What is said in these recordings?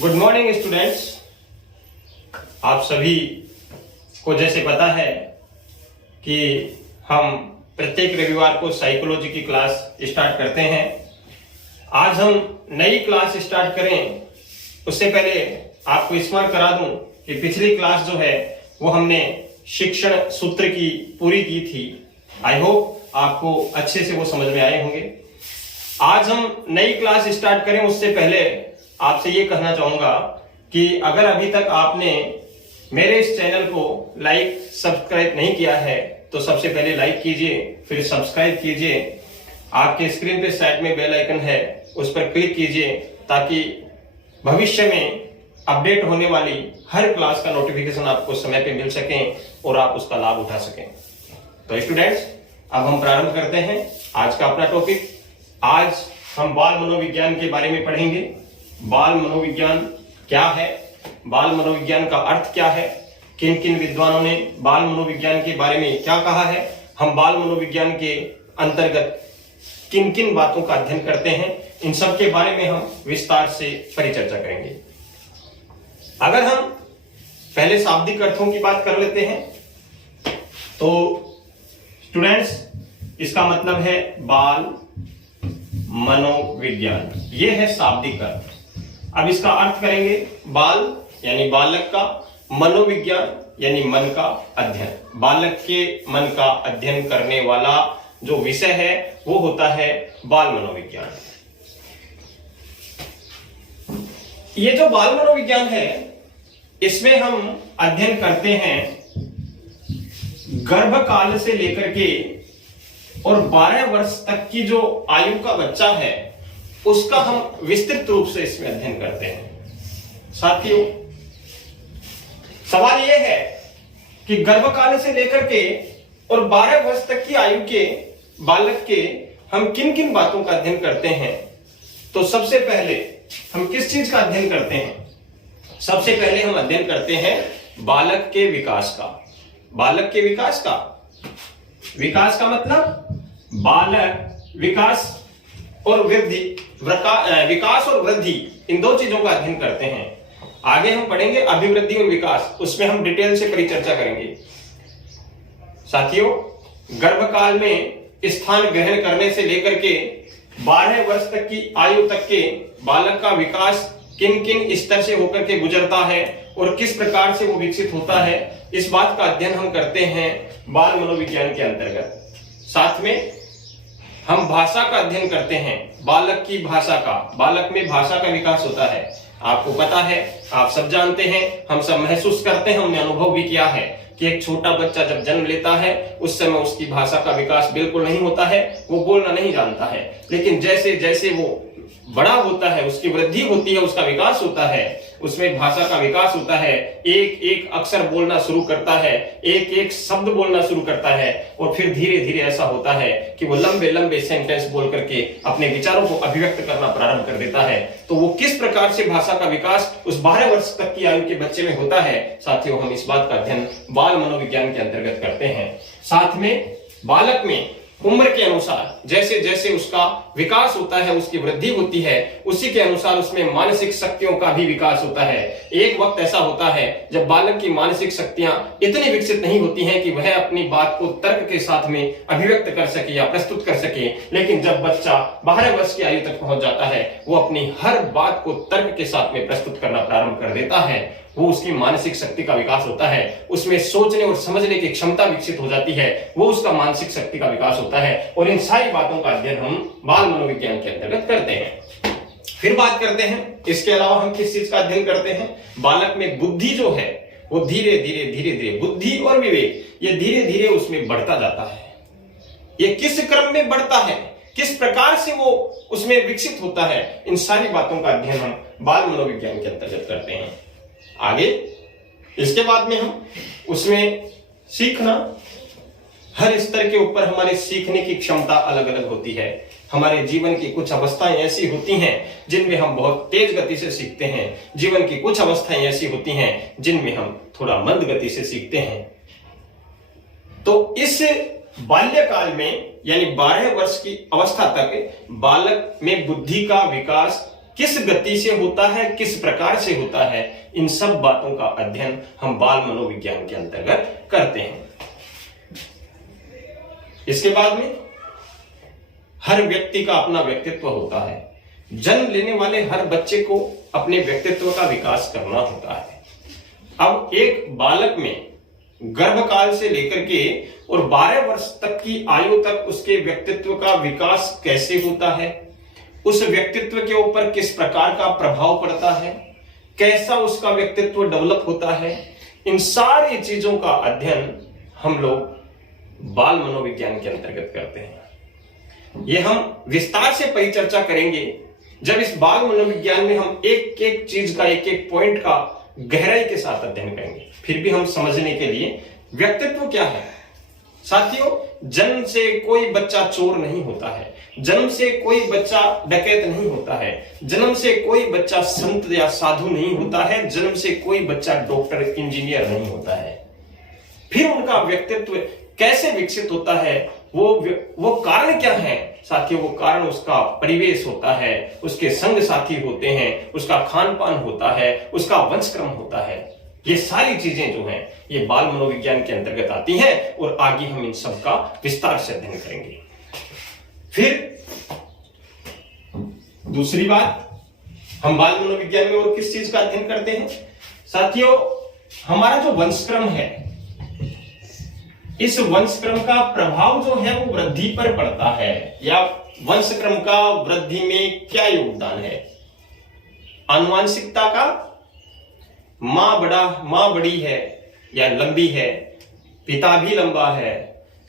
Good morning students. आप सभी को जैसे पता है कि हम प्रत्येक रविवार को साइकोलॉजी की क्लास स्टार्ट करते हैं। आज हम नई क्लास स्टार्ट करें उससे पहले आपको स्मरण करा दूं कि पिछली क्लास जो है वो हमने शिक्षण सूत्र की पूरी की थी। आई होप आपको अच्छे से वो समझ में आए होंगे। आज हम नई क्लास स्टार्ट करें उससे पहले आपसे ये कहना चाहूंगा कि अगर अभी तक आपने मेरे इस चैनल को लाइक सब्सक्राइब नहीं किया है तो सबसे पहले लाइक कीजिए, फिर सब्सक्राइब कीजिए। आपके स्क्रीन पे साइड में बेल आइकन है, उस पर क्लिक कीजिए ताकि भविष्य में अपडेट होने वाली हर क्लास का नोटिफिकेशन आपको समय पे मिल सके और आप उसका लाभ उठा सकें। तो स्टूडेंट्स, अब हम प्रारंभ करते हैं आज का अपना टॉपिक। आज हम बाल मनोविज्ञान के बारे में पढ़ेंगे। बाल मनोविज्ञान क्या है, बाल मनोविज्ञान का अर्थ क्या है, किन किन विद्वानों ने बाल मनोविज्ञान के बारे में क्या कहा है, हम बाल मनोविज्ञान के अंतर्गत किन किन बातों का अध्ययन करते हैं, इन सब के बारे में हम विस्तार से परिचर्चा करेंगे। अगर हम पहले शाब्दिक अर्थों की बात कर लेते हैं तो स्टूडेंट्स, इसका मतलब है बाल मनोविज्ञान, यह है शाब्दिक अर्थ। अब इसका अर्थ करेंगे बाल यानी बालक का, मनोविज्ञान यानी मन का अध्ययन। बालक के मन का अध्ययन करने वाला जो विषय है वो होता है बाल मनोविज्ञान। ये जो बाल मनोविज्ञान है इसमें हम अध्ययन करते हैं गर्भकाल से लेकर के और 12 वर्ष तक की जो आयु का बच्चा है उसका हम विस्तृत रूप से इसमें अध्ययन करते हैं। साथियों, सवाल यह है कि गर्भकाल से लेकर के और 12 वर्ष तक की आयु के बालक के हम किन किन बातों का अध्ययन करते हैं। तो सबसे पहले हम किस चीज का अध्ययन करते हैं? सबसे पहले हम अध्ययन करते हैं बालक के विकास का। बालक के विकास का, विकास का मतलब बालक, विकास और वृद्धि, विकास और वृद्धि, इन दो चीजों का अध्ययन करते हैं। आगे हम पढ़ेंगे अभिवृद्धि और विकास, उसमें हम डिटेल से परिचर्चा करेंगे। साथियों, गर्भकाल में स्थान ग्रहण करने से लेकर के 12 वर्ष तक की आयु तक के बालक का विकास किन किन स्तर से होकर के गुजरता है और किस प्रकार से वो विकसित होता है, इस बात का अध्ययन हम करते हैं बाल मनोविज्ञान के अंतर्गत। साथ में हम भाषा का अध्ययन करते हैं, बालक की भाषा का। बालक में भाषा का विकास होता है। आपको पता है, आप सब जानते हैं, हम सब महसूस करते हैं, हमने अनुभव भी किया है कि एक छोटा बच्चा जब जन्म लेता है उस समय उसकी भाषा का विकास बिल्कुल नहीं होता है, वो बोलना नहीं जानता है। लेकिन जैसे जैसे वो बड़ा होता है, उसकी वृद्धि होती है, उसका विकास होता है, उसमें भाषा का विकास होता है, एक एक अक्षर बोलना शुरू करता है, एक एक शब्द बोलना शुरू करता है और फिर धीरे धीरे ऐसा होता है कि वो लंबे लंबे सेंटेंस बोल करके अपने विचारों को अभिव्यक्त करना प्रारंभ कर देता है। तो वो किस प्रकार से भाषा का विकास उस 12 वर्ष तक की आयु के बच्चे में होता है, साथियों, हम इस बात का अध्ययन बाल मनोविज्ञान के अंतर्गत करते हैं। साथ में बालक में उम्र के अनुसार जैसे जैसे उसका विकास होता है, उसकी वृद्धि होती है, उसी के अनुसार उसमें मानसिक शक्तियों का भी विकास होता है। एक वक्त ऐसा होता है जब बालक की मानसिक शक्तियां इतनी विकसित नहीं होती हैं कि वह अपनी बात को तर्क के साथ में अभिव्यक्त कर सके या प्रस्तुत कर सके। लेकिन जब बच्चा 12 वर्ष की आयु तक पहुंच जाता है, वो अपनी हर बात को तर्क के साथ में प्रस्तुत करना प्रारंभ कर देता है। वो उसकी मानसिक शक्ति का विकास होता है, उसमें सोचने और समझने की क्षमता विकसित हो जाती है, वो उसका मानसिक शक्ति का विकास होता है। और इन सारी बातों का अध्ययन हम बाल मनोविज्ञान के अंतर्गत करते हैं। फिर बात करते हैं इसके अलावा हम किस चीज का अध्ययन करते हैं। बालक में बुद्धि जो है वो धीरे धीरे बुद्धि और विवेक ये धीरे धीरे उसमें बढ़ता जाता है। ये किस क्रम में बढ़ता है, किस प्रकार से वो उसमें विकसित होता है, इन सारी बातों का अध्ययन हम बाल मनोविज्ञान के अंतर्गत करते हैं। आगे इसके बाद में हम उसमें सीखना, हर स्तर के ऊपर हमारे सीखने की क्षमता अलग अलग होती है। हमारे जीवन की कुछ अवस्थाएं ऐसी होती हैं जिनमें हम बहुत तेज गति से सीखते हैं, जीवन की कुछ अवस्थाएं ऐसी होती हैं जिनमें हम थोड़ा मंद गति से सीखते हैं। तो इस बाल्यकाल में यानी 12 वर्ष की अवस्था तक बालक में बुद्धि का विकास किस गति से होता है, किस प्रकार से होता है, इन सब बातों का अध्ययन हम बाल मनोविज्ञान के अंतर्गत करते हैं। इसके बाद में हर व्यक्ति का अपना व्यक्तित्व होता है। जन्म लेने वाले हर बच्चे को अपने व्यक्तित्व का विकास करना होता है। अब एक बालक में गर्भकाल से लेकर के और 12 वर्ष तक की आयु तक उसके व्यक्तित्व का विकास कैसे होता है, उस व्यक्तित्व के ऊपर किस प्रकार का प्रभाव पड़ता है, कैसा उसका व्यक्तित्व डेवलप होता है, इन सारी चीजों का अध्ययन हम लोग बाल मनोविज्ञान के अंतर्गत करते हैं। ये हम विस्तार से परिचर्चा करेंगे जब इस बाल मनोविज्ञान में हम एक एक चीज का, एक एक पॉइंट का गहराई के साथ अध्ययन करेंगे। फिर भी हम समझने के लिए व्यक्तित्व क्या है। साथियों, जन्म से कोई बच्चा चोर नहीं होता है, जन्म से कोई बच्चा डकैत नहीं होता है, जन्म से कोई बच्चा संत या साधु नहीं होता है, जन्म से कोई बच्चा डॉक्टर, इंजीनियर नहीं होता है। फिर उनका व्यक्तित्व कैसे विकसित होता है, वो कारण क्या है? साथियों, वो कारण उसका परिवेश होता है, उसके संग साथी होते हैं, उसका खान पान होता है, उसका वंशक्रम होता है। ये सारी चीजें जो हैं ये बाल मनोविज्ञान के अंतर्गत आती हैं और आगे हम इन सब का विस्तार से अध्ययन करेंगे। फिर दूसरी बात, हम बाल मनोविज्ञान में और किस चीज का अध्ययन करते हैं? साथियों, हमारा जो वंशक्रम है, इस वंशक्रम का प्रभाव जो है वो वृद्धि पर पड़ता है, या वंशक्रम का वृद्धि में क्या योगदान है? आनुवांशिकता का मां बड़ी है या लंबी है, पिता भी लंबा है,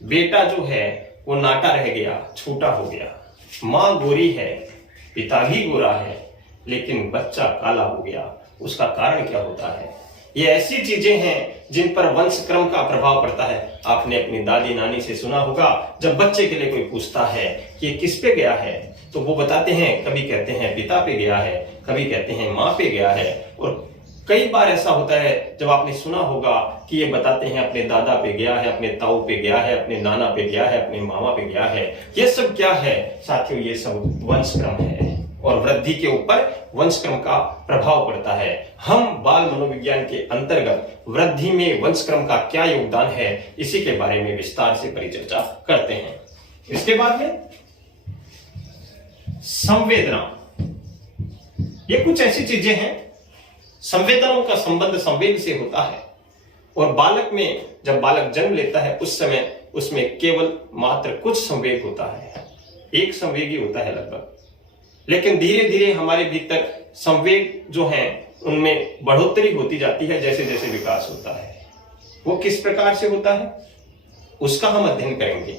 बेटा जो है वो नाटा रह गया, छोटा हो गया, मां गोरी है, पिता भी गोरा है, लेकिन बच्चा काला हो गया, उसका कारण क्या होता है? ये ऐसी चीजें हैं जिन पर वंशक्रम का प्रभाव पड़ता है। आपने अपनी दादी नानी से सुना होगा, जब बच्चे के लिए कोई पूछता है कि ये किस पे गया है, तो वो बताते हैं, कभी कहते हैं पिता पे गया है, कभी कहते हैं माँ पे गया है, और कई बार ऐसा होता है जब आपने सुना होगा कि ये बताते हैं अपने दादा पे गया है, अपने ताऊ पे गया है, अपने नाना पे गया है, अपने मामा पे गया है। ये सब क्या है साथियों? ये सब वंशक्रम है और वृद्धि के ऊपर वंशक्रम का प्रभाव पड़ता है। हम बाल मनोविज्ञान के अंतर्गत वृद्धि में वंशक्रम का क्या योगदान है, इसी के बारे में विस्तार से परिचर्चा करते हैं। इसके बाद में संवेदना, ये कुछ ऐसी चीजें हैं, संवेदनाओं का संबंध संवेग से होता है, और बालक में जब बालक जन्म लेता है उस समय उसमें केवल मात्र कुछ संवेग होता है, एक संवेग ही होता है लगभग, लेकिन धीरे धीरे हमारे भीतर संवेग जो हैं उनमें बढ़ोतरी होती जाती है जैसे जैसे विकास होता है। वो किस प्रकार से होता है उसका हम अध्ययन करेंगे।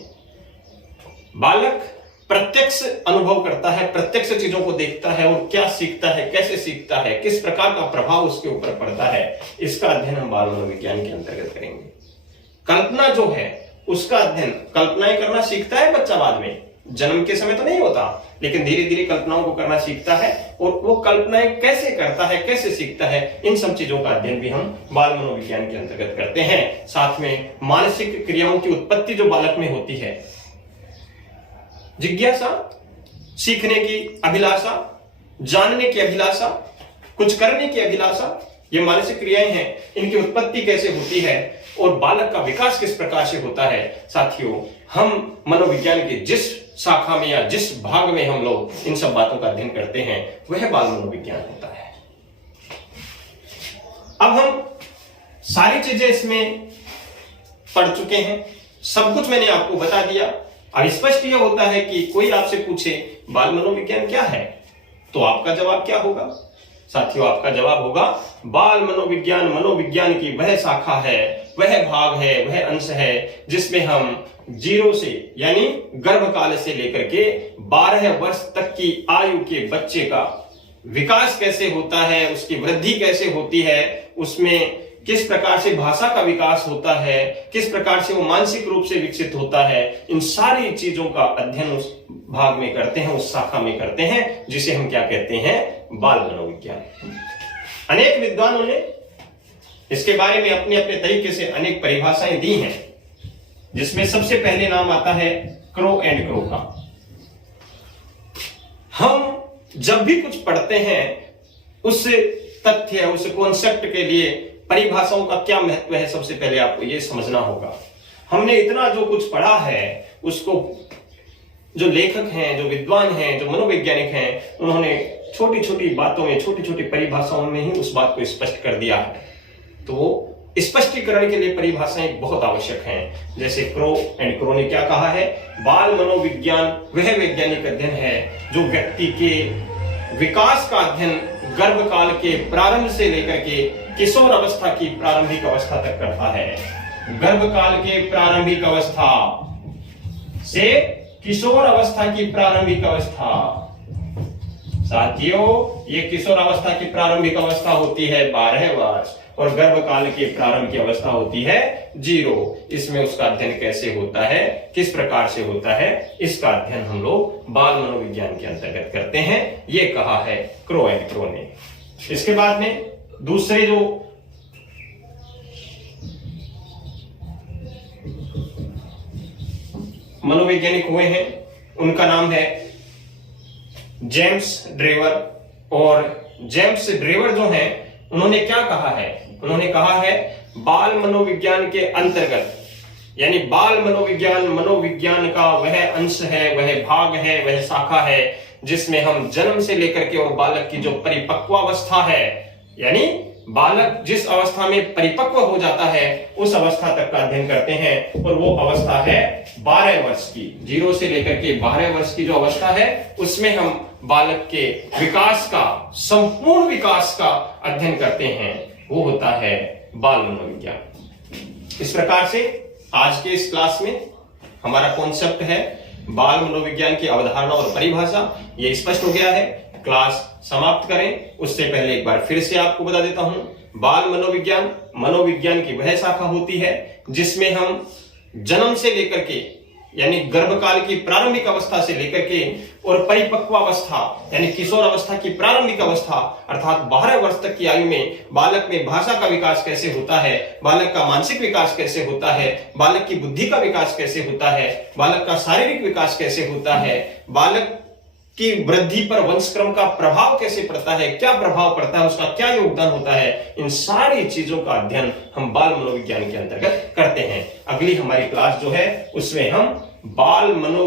बालक प्रत्यक्ष अनुभव करता है, प्रत्यक्ष चीजों को देखता है और क्या सीखता है, कैसे सीखता है, किस प्रकार का प्रभाव उसके ऊपर पड़ता है, इसका अध्ययन हम बाल मनोविज्ञान के अंतर्गत करेंगे। कल्पना जो है उसका अध्ययन, कल्पनाएं करना सीखता है बच्चा बाद में, जन्म के समय तो नहीं होता, लेकिन धीरे धीरे कल्पनाओं को करना सीखता है, और वो कल्पनाएं कैसे करता है, कैसे सीखता है, इन सब चीजों का अध्ययन भी हम बाल मनोविज्ञान के अंतर्गत करते हैं। साथ में मानसिक क्रियाओं की उत्पत्ति जो बालक में होती है, जिज्ञासा, सीखने की अभिलाषा, जानने की अभिलाषा, कुछ करने की अभिलाषा, ये मानसिक क्रियाएं हैं, इनकी उत्पत्ति कैसे होती है और बालक का विकास किस प्रकार से होता है। साथियों, हम मनोविज्ञान के जिस शाखा में या जिस भाग में हम लोग इन सब बातों का अध्ययन करते हैं वह बाल मनोविज्ञान होता है। अब हम सारी चीजें इसमें पढ़ चुके हैं, सब कुछ मैंने आपको बता दिया। अब स्पष्ट यह होता है कि कोई आपसे पूछे बाल मनोविज्ञान क्या है, तो आपका जवाब क्या होगा? साथियों, आपका जवाब होगा बाल मनोविज्ञान मनोविज्ञान की वह शाखा है, वह भाग है, वह अंश है जिसमें हम 0 से यानी गर्भकाल से लेकर के 12 वर्ष तक की आयु के बच्चे का विकास कैसे होता है, उसकी वृद्धि कैसे होती है, उसमें किस प्रकार से भाषा का विकास होता है, किस प्रकार से वो मानसिक रूप से विकसित होता है, इन सारी चीजों का अध्ययन उस भाग में करते हैं, उस शाखा में करते हैं, जिसे हम क्या कहते हैं? बाल मनोविज्ञान। अनेक विद्वानों ने इसके बारे में अपने अपने तरीके से अनेक परिभाषाएं दी हैं, जिसमें सबसे पहले नाम आता है क्रो एंड क्रो का। हम जब भी कुछ पढ़ते हैं उस तथ्य, उस कॉन्सेप्ट के लिए परिभाषाओं का क्या महत्व है, सबसे पहले आपको यह समझना होगा। हमने इतना जो कुछ पढ़ा है उसको जो लेखक हैं, जो विद्वान हैं, जो मनोवैज्ञानिक हैं, उन्होंने छोटी छोटी बातों में, छोटी छोटी परिभाषाओं में ही उस बात को स्पष्ट कर दिया है। तो स्पष्टीकरण के लिए परिभाषाएं बहुत आवश्यक हैं। जैसे क्रो एंड क्रो ने क्या कहा है, बाल मनोविज्ञान वह वैज्ञानिक अध्ययन है जो व्यक्ति के विकास का अध्ययन गर्भकाल के प्रारंभ से लेकर के किशोर अवस्था की प्रारंभिक अवस्था तक करता है। गर्भकाल के प्रारंभिक अवस्था से किशोर अवस्था की प्रारंभिक अवस्था, साथियों ये किशोर अवस्था की प्रारंभिक अवस्था होती है 12 वर्ष और गर्भकाल के प्रारंभ की अवस्था होती है 0। इसमें उसका अध्ययन कैसे होता है, किस प्रकार से होता है, इसका अध्ययन हम लोग बाल मनोविज्ञान के अंतर्गत करते हैं। ये कहा है क्रो एंड क्रो ने। इसके बाद में दूसरे जो मनोवैज्ञानिक हुए हैं उनका नाम है जेम्स ड्रेवर। और जेम्स ड्रेवर जो हैं उन्होंने क्या कहा है, उन्होंने कहा है बाल मनोविज्ञान के अंतर्गत, यानी बाल मनोविज्ञान मनोविज्ञान का वह अंश है, वह भाग है, वह शाखा है जिसमें हम जन्म से लेकर के और बालक की जो परिपक्वावस्था है, यानी बालक जिस अवस्था में परिपक्व हो जाता है उस अवस्था तक का अध्ययन करते हैं। और वो अवस्था है 12 वर्ष की, 0 से लेकर के 12 वर्ष की जो अवस्था है उसमें हम बालक के विकास का, संपूर्ण विकास का अध्ययन करते हैं, वो होता है बाल मनोविज्ञान। इस प्रकार से आज के इस क्लास में हमारा कॉन्सेप्ट है बाल मनोविज्ञान की अवधारणा और परिभाषा, ये स्पष्ट हो गया है। क्लास समाप्त करें उससे पहले एक बार फिर से आपको बता देता हूं, बाल मनोविज्ञान मनोविज्ञान की वह शाखा होती है जिसमें हम जन्म से लेकर के, यानी गर्भकाल की प्रारंभिक अवस्था से लेकर के और परिपक्वावस्था यानी किशोर अवस्था की प्रारंभिक अवस्था अर्थात 12 वर्ष तक की आयु में बालक में भाषा का विकास कैसे होता है, बालक का मानसिक विकास कैसे होता है, बालक की बुद्धि का विकास कैसे होता है, बालक का शारीरिक विकास कैसे होता है, बालक की वृद्धि पर वंशक्रम का प्रभाव कैसे पड़ता है, क्या प्रभाव पड़ता है, उसका क्या योगदान होता है, इन सारी चीजों का अध्ययन हम बाल मनोविज्ञान के अंतर्गत करते हैं। अगली हमारी क्लास जो है उसमें हम बाल मनो